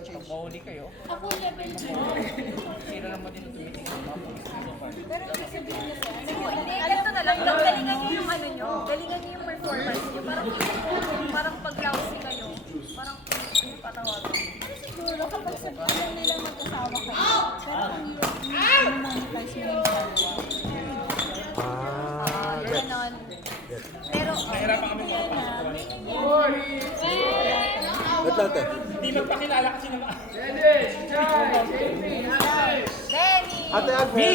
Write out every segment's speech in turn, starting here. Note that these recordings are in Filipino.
mahuli kayo. Ako level 2. Sino naman dito tumitingin ng mga polis? Pero ibig sabihin niya sir, Hindi, ganito na lang. Galingan niyo yung ano nyo. Galingan niyo yung performance nyo. Parang pag lousy kayo, parang patawag. siguro kapag sabihin lang nila mag-asawa kayo, pero kung yung monetize mo yung dalawa. Ganon. Pero, Nahirapan kami mga Ito. Hindi magpakilala kasi naman. Denny! Ate Agnes. Me!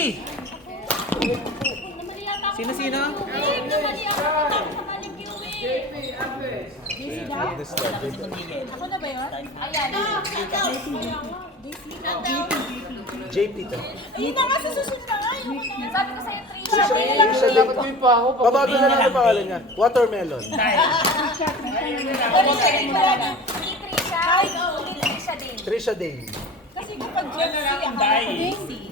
Namali yata ako. Sino? Namali ako. Nakakalig yung DC daw? Agnes to. Ako na ba yun? Ayan. JP to. Ayun na nga, sa susunod na nga. Sabi ko sa'yo, Trisha. Trisha din. Babago na lang ang pangalan niya. Watermelon. Trisha din. Trisha Dane. Kasi kapag Gen Z, ako Daisy.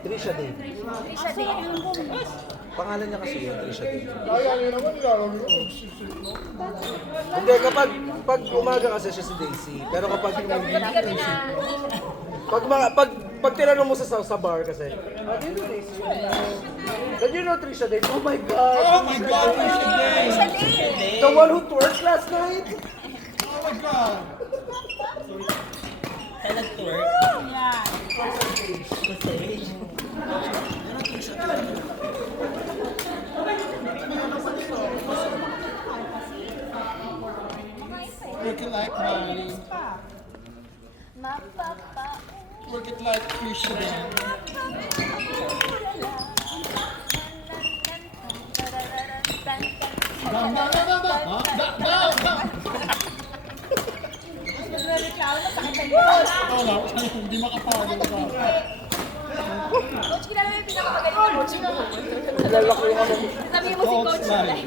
Trisha Dane. Trisha din. Pangalan niya kasi yun, Trisha Dane. Hindi, pag umaga kasi siya si Daisy. Pero kapag Gabi na. pag tinanong mo sa bar kasi, do you know Daisy? Did you know Trisha Dane? Oh my God! Oh my God, Trisha Dane! Trisha din. The one who twerked last night? Oh my God! Kaya nag-tour. Yan. Work it like Miley. Mapapa. Work it like Trisha Dane. Down. Nagre-reklamo na sakit ang likod. Ikaw lang, hindi makapagod ka. Coach, kilala mo yung pinakamagaling na coach mo. Kilala ko yung ano. Sabi mo si Coach Lai.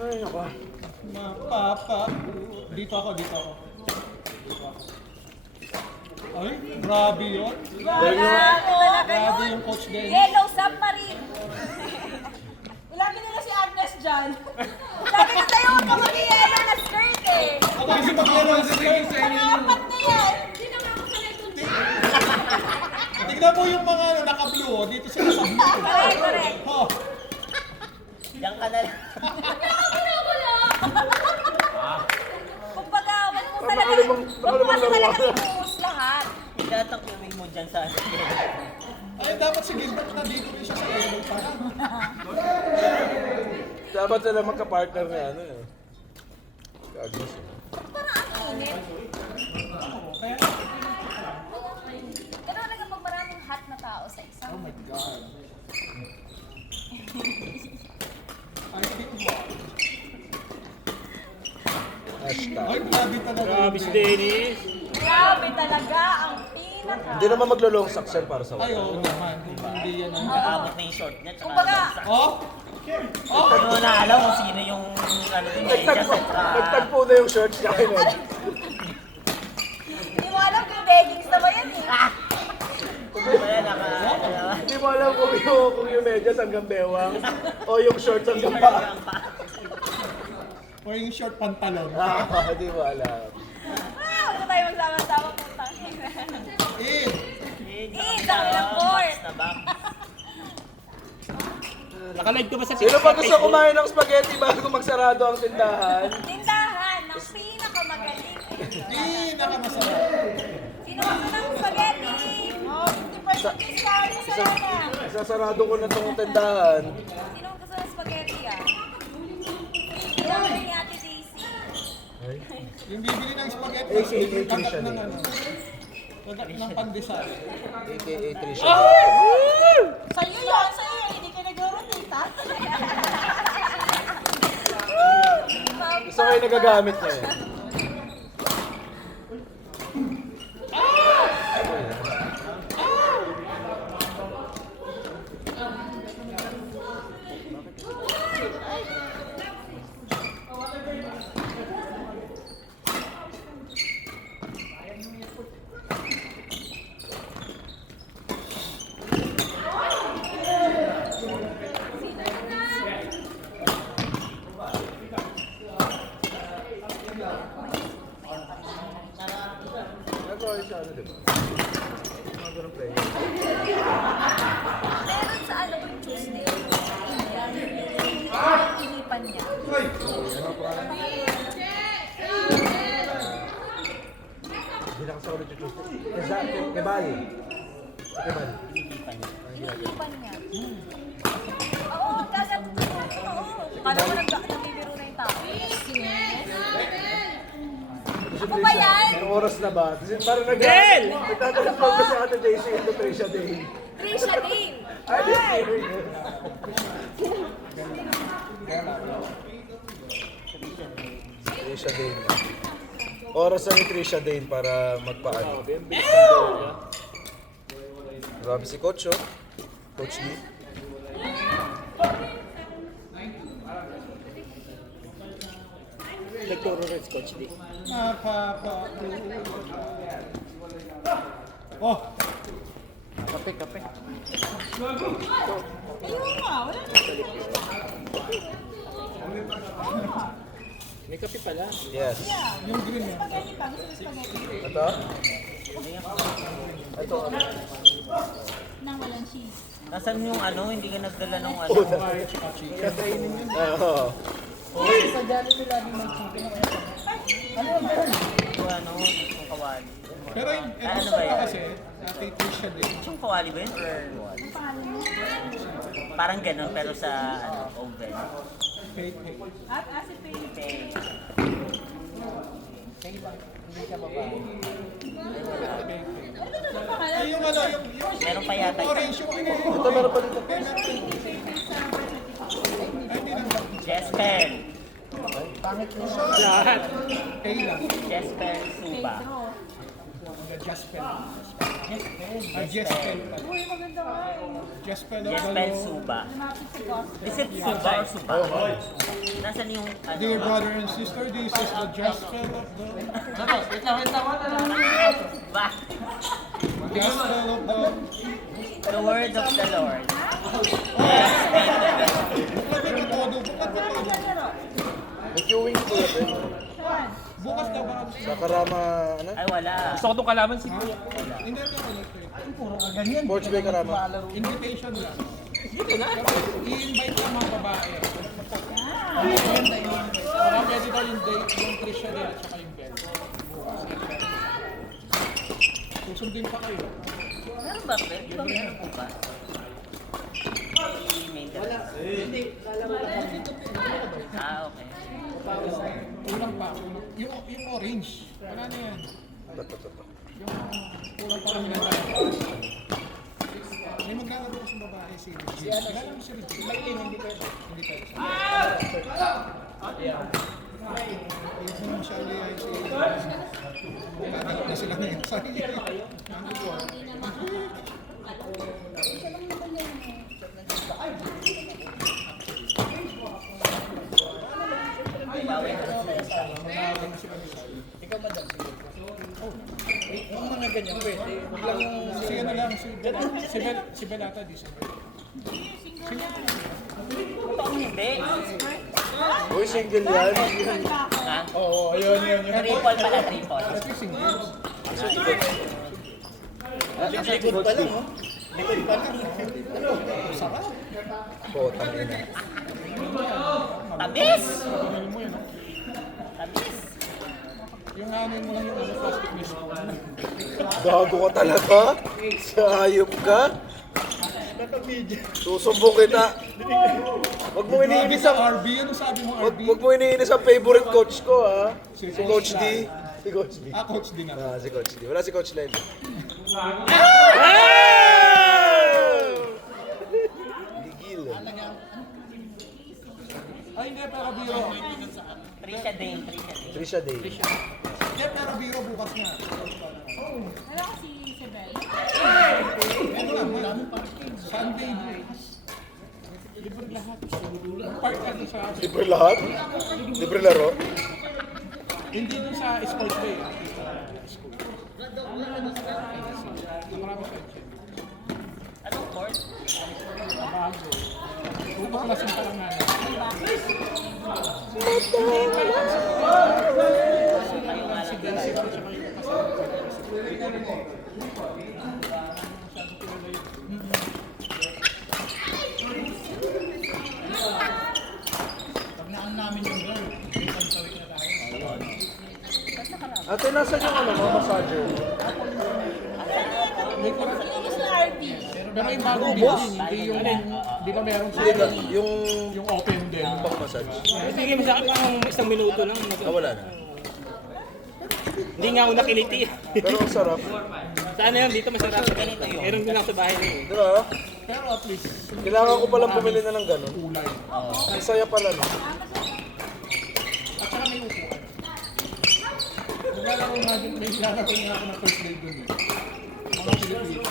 Ay, nako. Mapapa. Dito ako. Ay, grabe yun. Grabe yung Coach Dane. Yellow Submarine. Ilagi nila si Agnes dyan. Sabi ko sa'yo, huwag ka mag-yellow na skirt eh. Ako kasi mag-yellow skirt. Pang-apat na yan. Hindi na nga ako sanay dun. Tignan mo yung mga naka-blue, oh. Dito sila sa blue. Correct. Oh, Diyan ka na. Kumbaga, wag mo talaga, Nakalimang wag mo kasi laruan. talaga ipuus lahat. Itatang iwing mo dyan sa ay dapat si Gilbert na dito rin siya sa yellow pa. Dapat sila magka-partner na ano eh. Agnes. Parang ang init. Ganun talaga pag maraming hot na tao sa isang. Oh my God. I think what? Hashtag. Ay, grabe talaga. Grabe si Dennis. Grabe talaga ang pinaka. Hindi naman maglo-long socks yan para sa Ay, water. oo naman. Hindi yan ang... Kaabot na yung short niya. Tsaka Kumbaga, Oh? ano na alam kung sino yung ano din eh. Nagtagpo na yung shorts niya kayo. hindi mo alam kung leggings na ba yan eh. Wala naka. Hindi mo alam kung yung medyas hanggang bewang o yung shorts hanggang paa. Or yung short pantalon. Hindi mo alam. Huwag na tayo magsama-sama putang. Eh, Dami ng court. Nakalive ko ba sa Sino ba gusto kumain ng spaghetti bago magsarado ang tindahan? Tindahan ng pinakamagaling. nakamasarap. Sino gusto ng spaghetti? Oh, 50% discount sa sana. Isasarado ko na itong tindahan. Sino gusto ng spaghetti ah? Tindahan ni Ate Daisy. Yung bibili ng spaghetti, AKA kagat Trisha ng Dane. ano. Kagat ng pandesal. AKA Trisha. Sa'yo yan, sa'yo. Hindi ka nag-rotate, ha? Gusto ko yung nagagamit niya eh. Paglupan niya. Oo, kagat. Oo. Kala mo nagbibiro na yung tao. Ako ba yan? Ang oras na ba? Kasi parang Del! nagtatanong pa kasi Ate Daisy and Patricia Day. Trisha Dane. Ay, di. Trisha Dane. Oras na ni Trisha Dane para magpaano. Grabe si Coach, oh. Coach D. Nagturo rin si Coach D. Oh, Kape, kape. Ayun nga, wala na. May kape pala. Yes. yung green yan. Spaghetti pa, gusto mo spaghetti? Ito? Ito. Nang walang cheese. Nasaan yung ano, hindi ka nagdala ng ano? Oo. Yung ano, yung kawali. Pero yung Ano ito ba yan? kasi, Ate Trisha Day. Yung kawali ba yun? Or what? Ang pangalan mo? Parang ganun, pero sa ano, oven. Fake. At asipin. Okay. Sige ba? Hindi ka babae. Ay, wala. Ano ba ang pangalan? Ay, yung ano, yung Meron pa yata. orange yung ano. Ito meron pa dito. Ay, hindi na. Jespel. Lahat. Kayla. Jespel Suba. Jaspel. Jaspel. Uy, maganda ka. Jaspel. Jespel Suba. Lumapit si Boss. Is it Suba or Suba? Nasaan yung ano? Dear brother and sister, this is the Jaspel of the... Ba? Jaspel of the... The word of the Lord. Bukas na todo. Bukas na todo. Laro. May queuing po yun. Saan? Bukas daw ba? Sa Karama, ano? Ay, wala. Gusto ko itong kalaban si Kuya. Hindi na Sports Bay Karama. invitation lang. I-invite lang mga babae. Baka pwede daw yung date, yung Trisha din at saka yung Bell. Susundin pa kayo. Meron ba? Meron po ba? Wala. Ah, okay. Kulang pa. Yung orange. Wala na yan. Ito. Kulang pa kami ng dalawa. May maglalaro ko sa babae si Regine. Kilala mo si Regine? Hindi pwede. Hindi pwede. Hindi mo siya ulihay si... Maglalaro na sila ngayon. Sorry. Nandun ko. Si ano lang, si Belata di siya. Hindi. Uy, single yan. Ha? Oo, ayun. Triple pala, triple. Ito single. Likod pa lang, oh. Potang ina. Tamis! Tingnan mo yun. Tamis! Yung ano mo lang yung ano, plastic miss. Gago ka talaga? Sayop ka? Susumbong kita. Wag mo iniinis ang... RB, ano sabi mo Wag, RB? wag mo iniinis ang favorite coach ko, ha? Si Coach D. Si Coach D. Ah, coach din ako. Ah, si Coach D. Wala si Coach Len. Ligil. Ay, hindi, pero biro. Trisha Dane, Trisha Dane. Trisha Day. Hindi, pero biro bukas na. Wala ko si Sibel. Ano lang, Sunday bukas. Libre lahat. Park ka dun sa... Libre lahat? Libre laro? Hindi dun sa Sports Bay. Sa school. Marami sa action. Anong court? Bago. Tutuklasin pa lang namin. Si Delcy at saka yung kasama. Ate, nasan yung ano, mga massager? Gusto na RP. Pero yung bagong Ubos? building, hindi ba meron Hindi sila na, yung yung open din. pang massage. Sige mo sa akin parang isang minuto lang. Wala na. Hindi nga ako nakiliti. Pero ang sarap. Sana yun, dito masarap. Meron din ako sa bahay na eh. Di ba? Pero at least, Kailangan ko palang bumili na ng gano'n. kulay. Ang saya pala no. At saka may upuan. Naglalaro nga din, may lalaro nga ako ng first day dun eh. Mga Pilipino.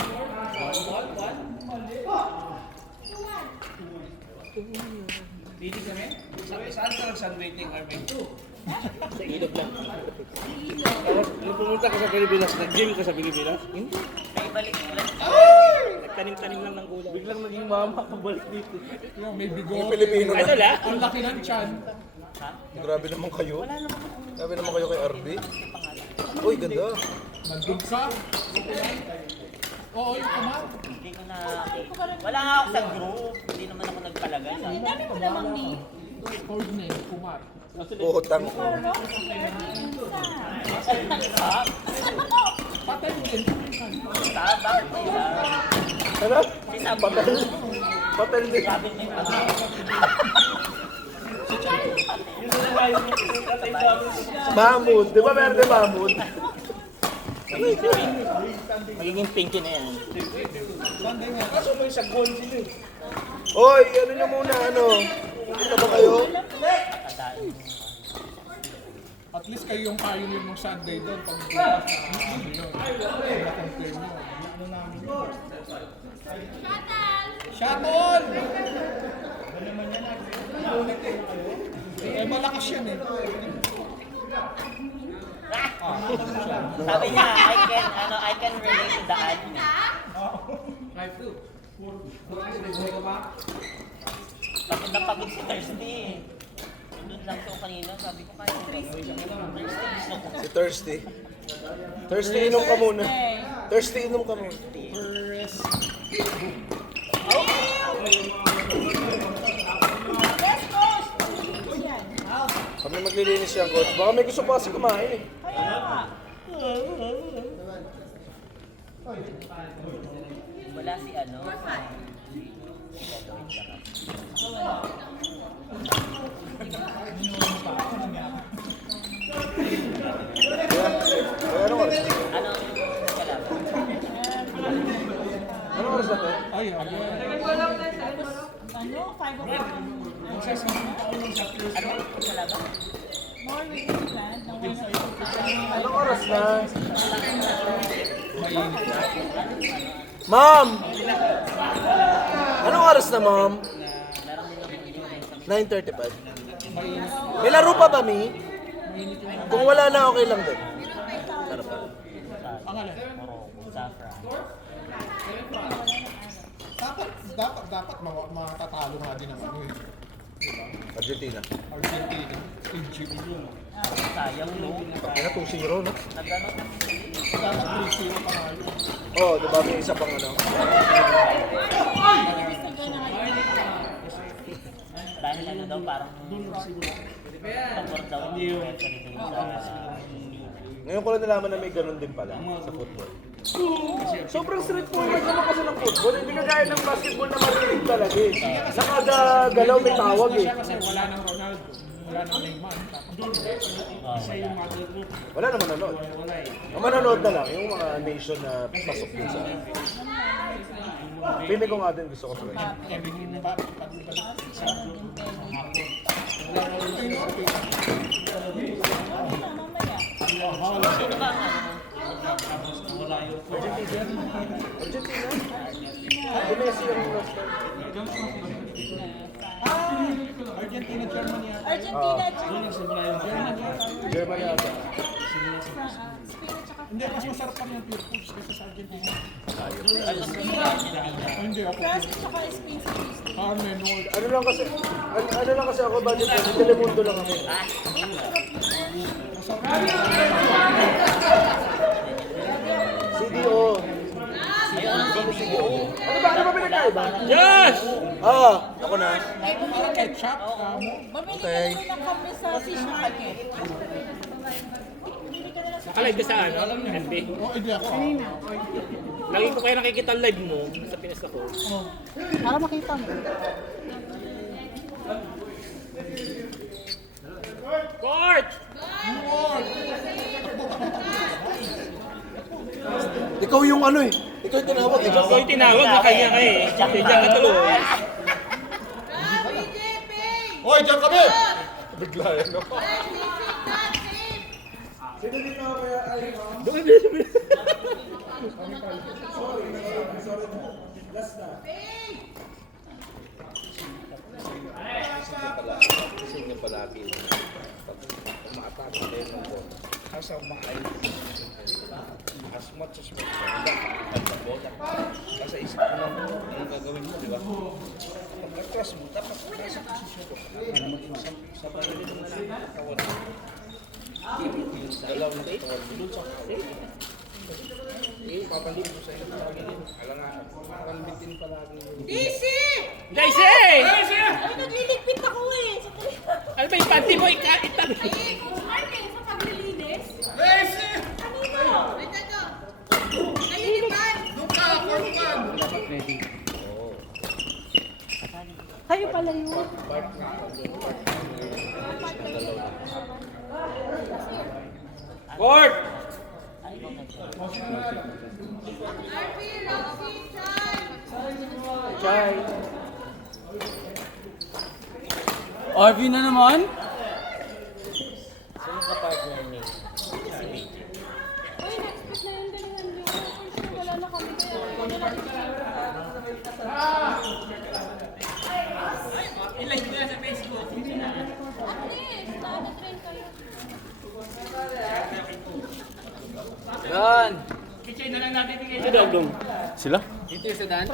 Saan ka nag-sunwaiting, Armin? Sa ilog lang. Tapos, nung pumunta ka sa Pilipinas, nag-gym ka sa Pilipinas? Hindi. Ay, balik lang. Nagtanim-tanim lang ng gulay. Biglang naging mama, pabalik dito. Yung may bigo. Yung Pilipino Ano na. la? Ang laki ng chan. Grabe naman kayo. Grabe naman kayo kay RB. Uy, ganda. Nandun ka. Oo, yung kumat. Hindi ko na... Wala nga ako sa group. Hindi naman ako nagpalagay. Ang dami mo namang name. Code name, kumat. Putang. Patay din. Bakit ba yun? Ano? Patel. Patel din. Mahmud. Di ba meron din Mahmud? Magiging pinky na yan. Oy, ano nyo muna, ano? Kita ba kayo? At least kayo yung pioneer ng Sunday doon. Pag bukas na ano yun. Na-confirm nyo. Ano namin yun? Shuttle! Eh, malakas yan eh. Sabi niya, I can relate to the anime. Pagod na pagod si Thirsty. Doon lang to kanina, sabi ko kaya Thirsty gusto ko. Si Thirsty. Thirsty, inom ka muna. Thirsty, inom ka muna. Yes, coach! Yan. Kami maglilinis yan, coach. Baka may gusto pa kasi kumain eh. Kaya nga. Wala si ano. Kaya anong oras? Ano? Wala ba? Anong oras natin? Ay, ay, ay. Ano? 5 o'clock. Ano? Wala ba? More weekly planned. No one knows. Anong oras na? Ma'am! Anong oras na, ma'am? 9:35. May laro pa ba, Mi? Kung wala na, okay lang din. Pangalan. Safra. Dapat matatalo nga din ang ano eh. Diba? Argentina. Argentina. Egypt. Sayang, no? Kaya 2-0, no? Nagano? Dapat 3-0 pa nga yun. Oo, di ba may isa pang ano? Dahil ano daw, parang pabor daw ang referee dun sa... Ngayon ko lang nalaman na may ganun din pala sa football. Sobrang straightforward naman kasi ng football. Hindi ka gaya ng basketball na marinig talaga eh. Sa kada galaw may tawag eh. Kasi wala nang Ronaldo. Wala nang Neymar. Wala naman nanood. Ang manonood na lang, yung mga nation na pasok din sa... Pili ko nga din gusto ko sa kanya. Kevin yung pag-ibalik sa Argentina? Si Messi ang last time. Argentina, Germany yata. Argentina, Germany ata. Spain at saka Hindi, mas masarap pa yung pure foods kaysa sa Argentina. Spain. Hindi ako. France at saka Spain sa Tuesday. Armenol. Ano lang kasi ako budget ko, Telemundo lang ako. CDO. Ano ba pinagkaiba? Yes! Ako na. Ketchup. Bumili Okay. ka na kami sa fish market. Bumili ka na lang sa Nakalive ka sa ano? NB? Oh, hindi ako. Lagi ko kaya nakikita live mo sa Pinas ako. Oh. Para makita mo. Court! Ikaw yung ano eh. Ikaw yung tinawag eh. Ikaw yung tinawag na kanya ka eh. Diyan ka tuloy. Hoy, diyan kami! Bigla yan, no? Kasi nga palagi. Pag umaatake kayo ng bola, asa umakain. As much as bola. Kasi isip mo lang anong gagawin mo, di ba? Pag atras mo, dapat nasa posisyon ko. Sa paligid mo na lang, kawan. Dalaw na kawan, doon sa kawan. Eh, papalin mo sa iyo palagi yun. Alangan, parang bitin palagi yun. Daisy! Ay, nagliligpit ako eh. Ano ba yung panty mo? Itabi. Ay, kung smart kayo sa paglilinis. Kayo pala yun. Court! Chai! RV na naman? Sino ka partner niya? Ay, next na yun. Galingan nyo. For sure, wala na kami. Kaya wala na kami. I-like mo yan sa Facebook. At least, nakatrain kayo. Yan! Sino ang dong? Dito yung sedan?